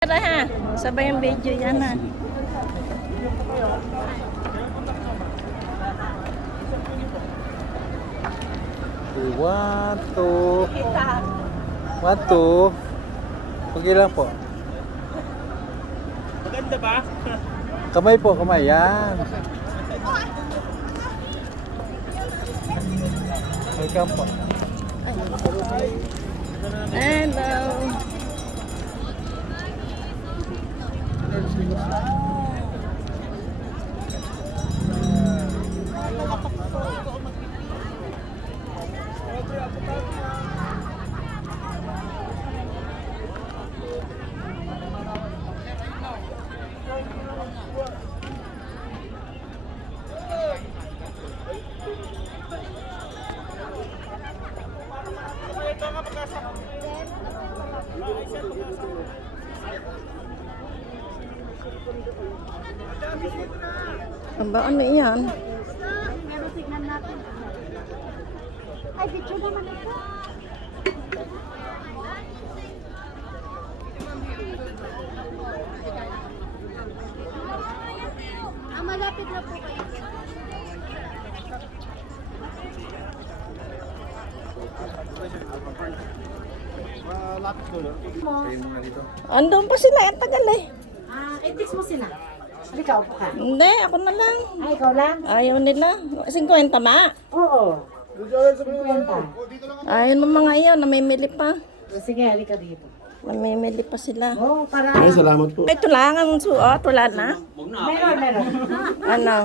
Tara ha, sabay ang video yan ha. One, two. One, two. Okay lang po. Maganda ba? Kamay po, kamay. Yan. Welcome po. Hello. Aba, ano yan? Meron tignan natin. Ay, video naman ito. Malapit na po kayo. Andun pa sila, ang tagal eh. I-text mo sila. Ikaw po ka. Hindi, ako na lang. Ay, ikaw lang? Ayaw nila. 50 ma. Oo. 50. Ayaw ng mga iyon, namimili pa. Sige, halika dito. Namimili pa sila. Oo, para... Salamat po. Ito lang ang suot, wala na. Meron. Ano?